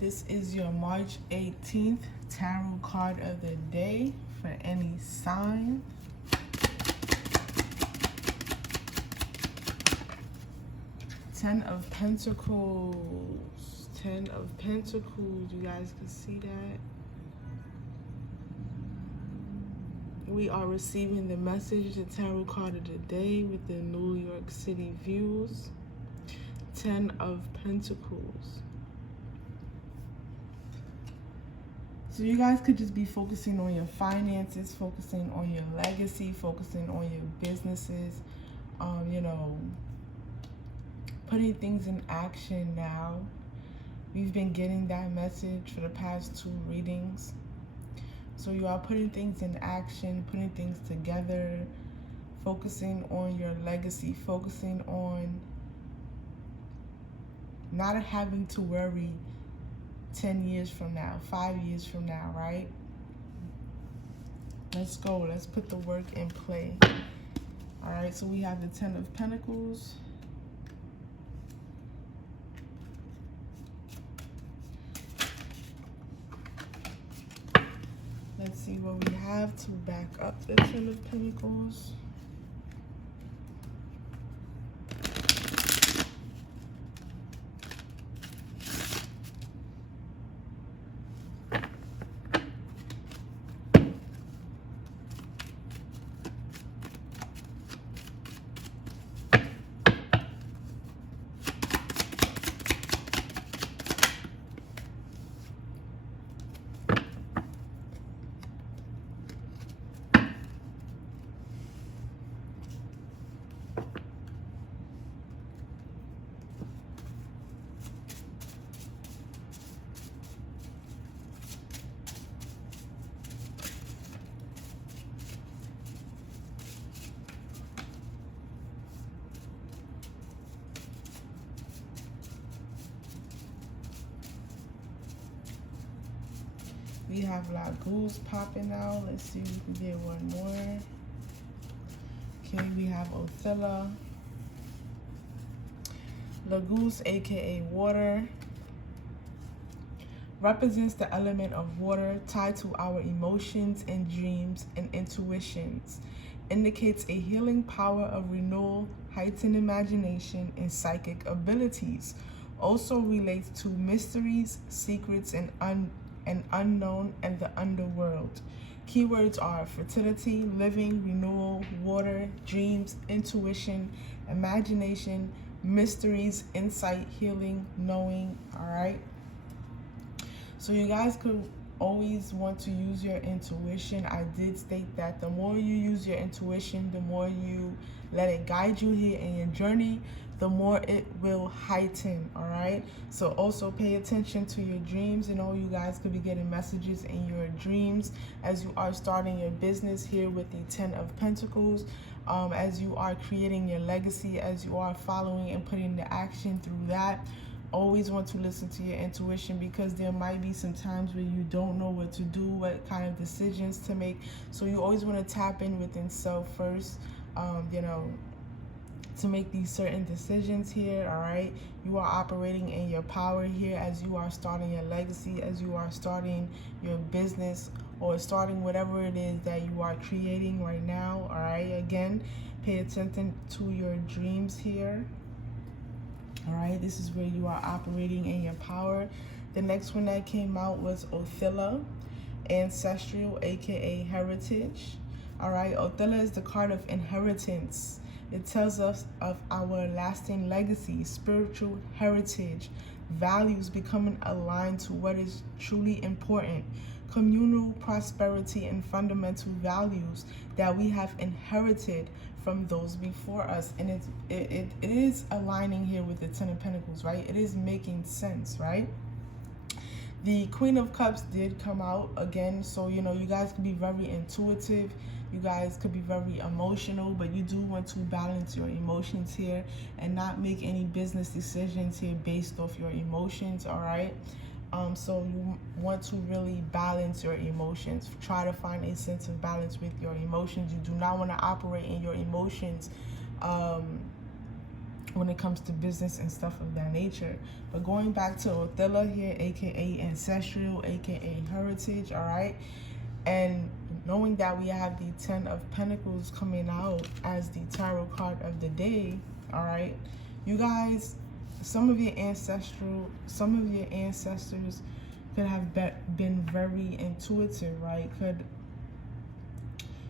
This is your March 18th tarot card of the day for any sign. Ten of Pentacles. Ten of Pentacles. You guys can see that. We are receiving the message, the tarot card of the day with the New York City views. Ten of Pentacles. So you guys could just be focusing on your finances, focusing on your legacy, focusing on your businesses, putting things in action now. We've been getting that message for the past 2 readings. So you are putting things in action, putting things together, focusing on your legacy, focusing on not having to worry 10 years from now, 5 years from now, right? Let's go. Let's put the work in play. All right, so we have the Ten of Pentacles. Let's see what we have to back up the Ten of Pentacles. We have La Goose popping out. Let's see if we can get one more. Okay, we have Othello. La Goose, aka water, represents the element of water tied to our emotions and dreams and intuitions. Indicates a healing power of renewal, heightened imagination, and psychic abilities. Also relates to mysteries, secrets, and unknown and the underworld. Keywords are fertility, living, renewal, water, dreams, intuition, imagination, mysteries, insight, healing, knowing. All right. So you guys could always want to use your intuition. I did state that the more you use your intuition, the more you let it guide you here in your journey, the more it will heighten. All right, so also pay attention to your dreams. You guys could be getting messages in your dreams as you are starting your business here with the Ten of Pentacles, as you are creating your legacy, as you are following and putting the action through that. Always want to listen to your intuition, because there might be some times where you don't know what to do, what kind of decisions to make. So you always want to tap in within self first, to make these certain decisions here. All right, you are operating in your power here as you are starting your legacy, as you are starting your business, or starting whatever it is that you are creating right now. All right, again, pay attention to your dreams here. All right, this is where you are operating in your power. The next one that came out was Othello, ancestral, aka heritage. All right, Othello is the card of inheritance. It tells us of our lasting legacy, spiritual heritage, values becoming aligned to what is truly important, communal prosperity, and fundamental values that we have inherited from those before us. And it is aligning here with the Ten of Pentacles, right? It is making sense, right? The Queen of Cups did come out again, so you guys could be very intuitive. You guys could be very emotional, but you do want to balance your emotions here and not make any business decisions here based off your emotions. All right, so you want to really balance your emotions. Try to find a sense of balance with your emotions. You do not want to operate in your emotions when it comes to business and stuff of that nature. But going back to Othella here, aka ancestral, aka heritage, all right, and knowing that we have the 10 of Pentacles coming out as the tarot card of the day, all right, you guys, some of your ancestors could have been very intuitive, right?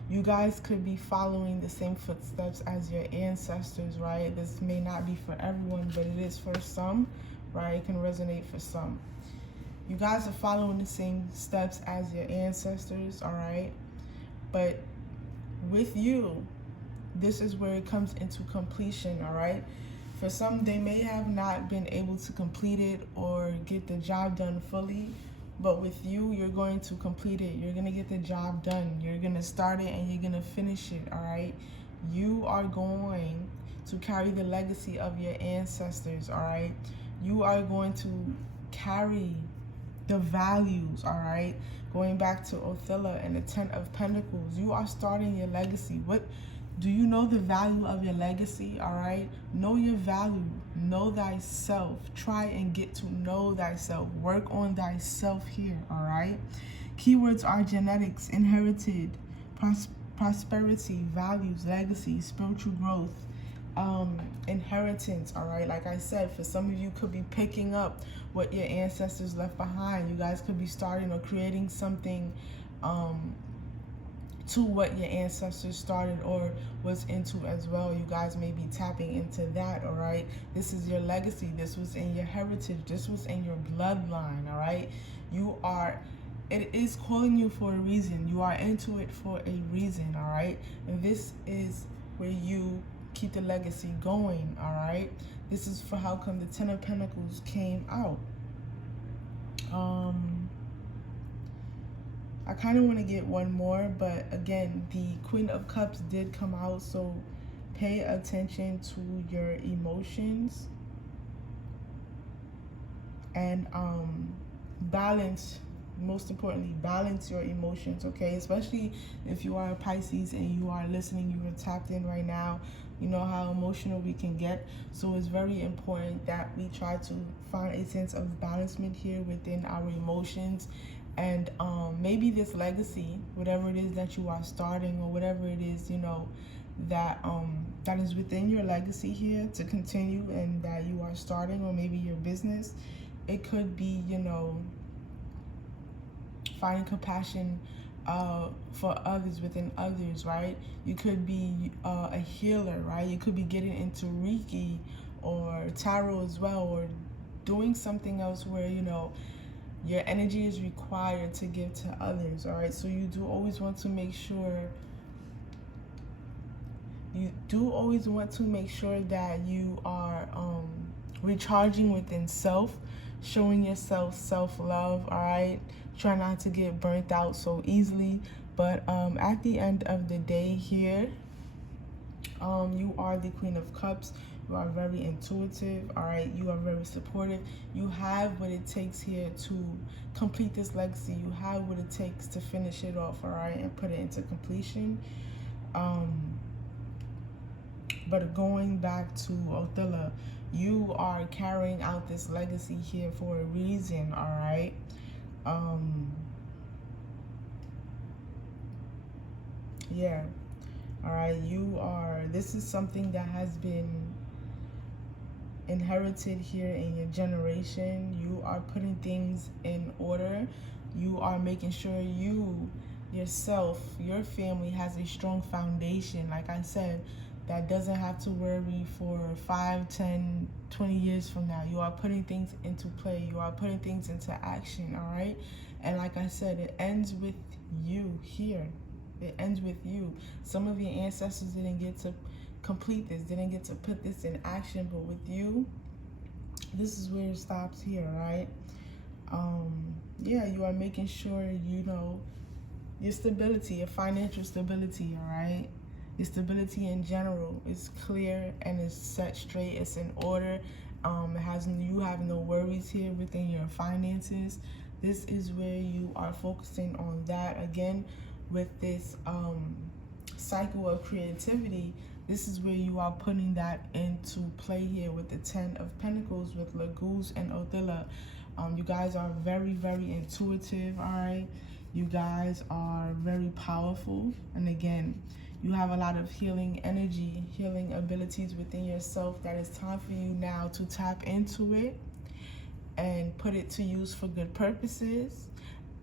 You guys could be following the same footsteps as your ancestors, right? This may not be for everyone, but it is for some, right? It can resonate for some. You guys are following the same steps as your ancestors, all right? But with you, this is where it comes into completion, all right? For some, they may have not been able to complete it or get the job done fully, but with you, you're going to complete it. You're going to get the job done. You're going to start it and you're going to finish it, all right? You are going to carry the legacy of your ancestors, all right? You are going to carry the values, all right? Going back to Othella and the 10 of Pentacles, you are starting your legacy. What do you know the value of your legacy, all right? Know your value. Know thyself. Try and get to know thyself. Work on thyself here, all right? Keywords are genetics, inherited, prosperity, values, legacy, spiritual growth, inheritance, all right? Like I said, for some of you could be picking up what your ancestors left behind. You guys could be starting or creating something to what your ancestors started or was into as well. You guys may be tapping into that, all right? This is your legacy. This was in your heritage. This was in your bloodline, all right? It is calling you for a reason. You are into it for a reason, all right? And this is where you keep the legacy going, all right? This is for how come the 10 of Pentacles came out. I kind of want to get one more, but again, the Queen of Cups did come out, so pay attention to your emotions and balance. Most importantly, balance your emotions, okay? Especially if you are a Pisces and you are listening, you are tapped in right now. You know how emotional we can get. So it's very important that we try to find a sense of balancement here within our emotions. And maybe this legacy, whatever it is that you are starting or whatever it is, you know, that is within your legacy here to continue and that you are starting, or maybe your business, it could be, you know, finding compassion for others within others, right? You could be a healer, right? You could be getting into Reiki or tarot as well, or doing something else where, you know, your energy is required to give to others, all right? So you do always want to make sure that you are recharging within self, showing yourself self-love, all right? Try not to get burnt out so easily. But at the end of the day here, you are the Queen of Cups. You are very intuitive, all right? You are very supportive. You have what it takes here to complete this legacy. You have what it takes to finish it off, all right, and put it into completion. But going back to Othella, you are carrying out this legacy here for a reason, all right? Yeah, all right, this is something that has been inherited here in your generation. You are putting things in order. You are making sure yourself, your family has a strong foundation, like I said, that doesn't have to worry for 5, 10, 20 years from now. You are putting things into play. You are putting things into action, all right? And like I said, it ends with you here. It ends with you. Some of your ancestors didn't get to complete this, didn't get to put this in action, but with you, this is where it stops here, right? Yeah, you are making sure, you know, your stability, your financial stability, all right? Your stability in general is clear and is set straight. It's in order. You have no worries here within your finances. This is where you are focusing on that. Again, with this cycle of creativity, This is where you are putting that into play here with the 10 of Pentacles with Laguz and Othilla. You guys are very, very intuitive, all right? You guys are very powerful. And again, you have a lot of healing energy, healing abilities within yourself that it's time for you now to tap into it and put it to use for good purposes.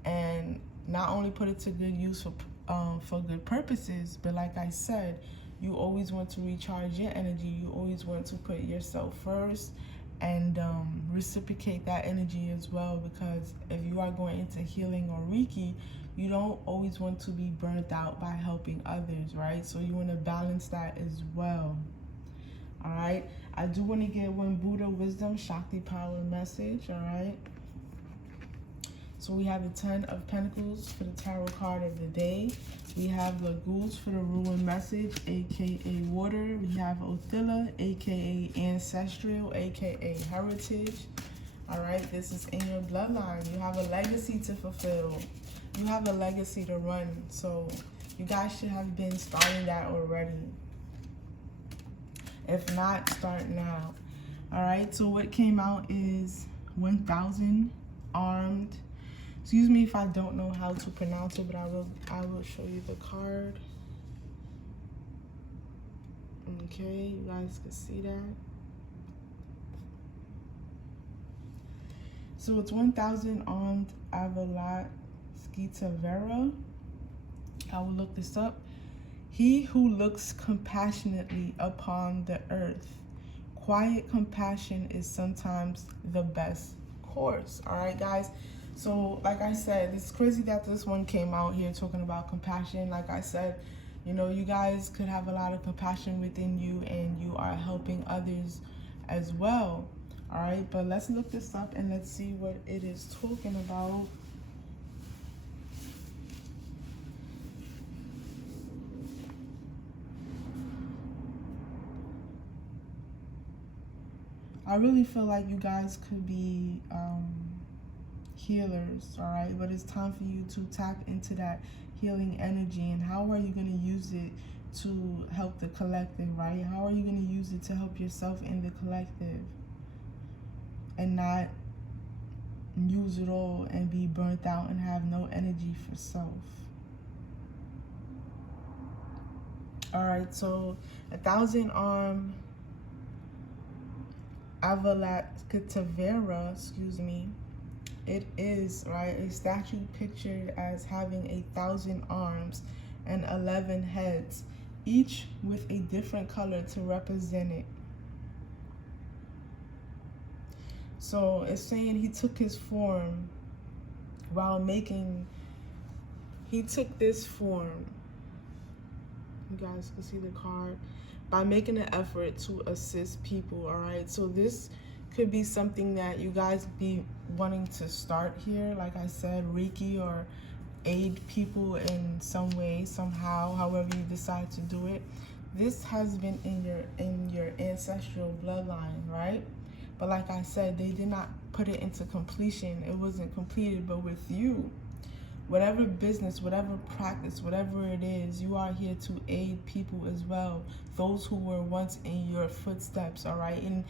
And not only put it to good use for good purposes, but like I said, you always want to recharge your energy. You always want to put yourself first and reciprocate that energy as well, because if you are going into healing or Reiki, you don't always want to be burnt out by helping others, right? So you want to balance that as well. All right, I do want to get one Buddha wisdom Shakti power message. All right, so we have the 10 of Pentacles for the tarot card of the day. We have Laguz for the ruin message, aka water. We have Othilla, aka ancestral, aka heritage. All right, this is in your bloodline. You have a legacy to fulfill. You have a legacy to run. So you guys should have been starting that already. If not, start now. All right, so what came out is 1,000 armed. Excuse me if I don't know how to pronounce it, but I will show you the card. Okay, you guys can see that. So it's 1,000 armed Avalat Skitavera. I will look this up. He who looks compassionately upon the earth. Quiet compassion is sometimes the best course. All right, guys. So like I said, it's crazy that this one came out here talking about compassion. Like I said, you know, you guys could have a lot of compassion within you and you are helping others as well. All right, but let's look this up and let's see what it is talking about. I really feel like you guys could be healers, all right? But it's time for you to tap into that healing energy. And how are you going to use it to help the collective, right? How are you going to use it to help yourself in the collective and not use it all and be burnt out and have no energy for self? All right, so 1,000 armed Avalokiteshvara, excuse me, it is, right, a statue pictured as having 1,000 arms and 11 heads, each with a different color to represent it. So it's saying he took his form while making, he took this form, you guys can see the card, by making an effort to assist people, all right? So this could be something that you guys be wanting to start here, like I said, Reiki, or aid people in some way, somehow, however you decide to do it. This has been in your ancestral bloodline, right? But like I said, they did not put it into completion. It wasn't completed, but with you, whatever business, whatever practice, whatever it is, you are here to aid people as well. Those who were once in your footsteps, all right? And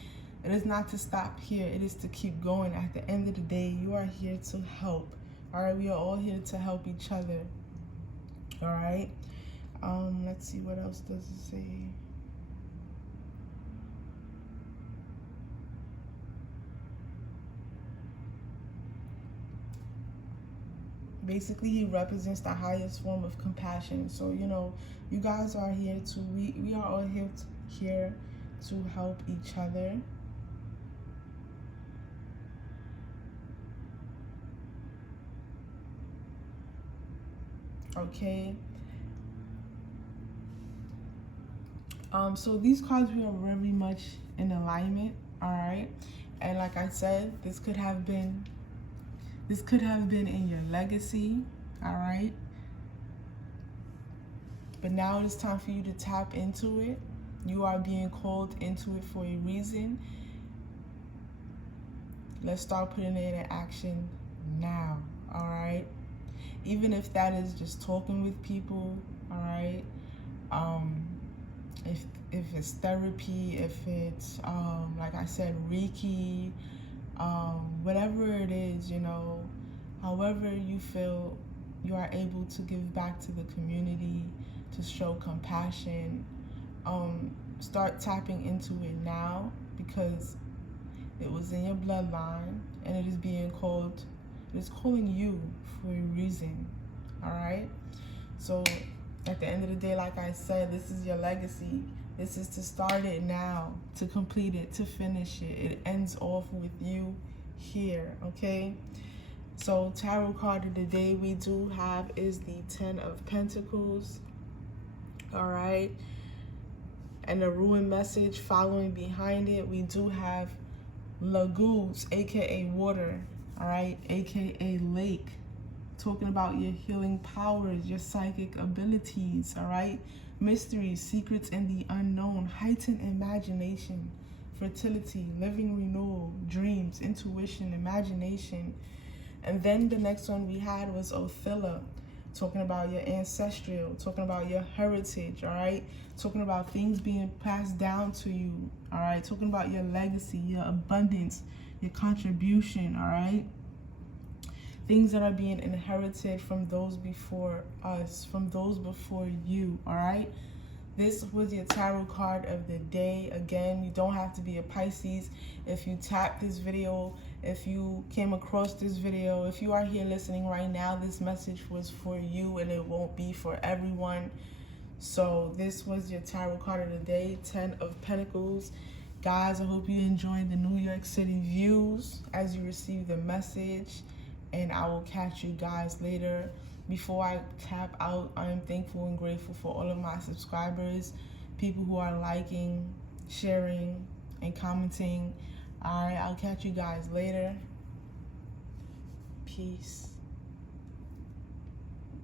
it is not to stop here. It is to keep going. At the end of the day, you are here to help, all right? We are all here to help each other, all right? Let's see, what else does it say? Basically, he represents the highest form of compassion. So, you know, you guys are here to, we are all here to help each other. Okay. So these cards, we are very much in alignment, all right? And like I said, this could have been in your legacy, all right? But now it is time for you to tap into it. You are being called into it for a reason. Let's start putting it into action now, all right? Even if that is just talking with people, all right? if it's therapy, if it's like I said, Reiki, whatever it is, you know, however you feel you are able to give back to the community, to show compassion, start tapping into it now, because it was in your bloodline and it is being called, it is calling you for a reason. All right, so at the end of the day, like I said, this is your legacy. This is to start it now, to complete it, to finish it. It ends off with you here, okay? So tarot card of the day we do have is the Ten of Pentacles, all right? And the ruin message following behind it, we do have lagoons, aka water, all right, aka lake, talking about your healing powers, your psychic abilities, all right, mysteries, secrets, and the unknown, heightened imagination, fertility, living renewal, dreams, intuition, imagination. And then the next one we had was Othilla, talking about your ancestral, talking about your heritage, all right, talking about things being passed down to you, all right, talking about your legacy, your abundance, your contribution, all right, things that are being inherited from those before us, from those before you, all right? This was your tarot card of the day. Again, you don't have to be a Pisces. If you tap this video, if you came across this video, if you are here listening right now, this message was for you and it won't be for everyone. So this was your tarot card of the day, 10 of Pentacles. Guys, I hope you enjoyed the New York City views as you receive the message. And I will catch you guys later. Before I tap out, I am thankful and grateful for all of my subscribers, people who are liking, sharing, and commenting. All right, I'll catch you guys later. Peace.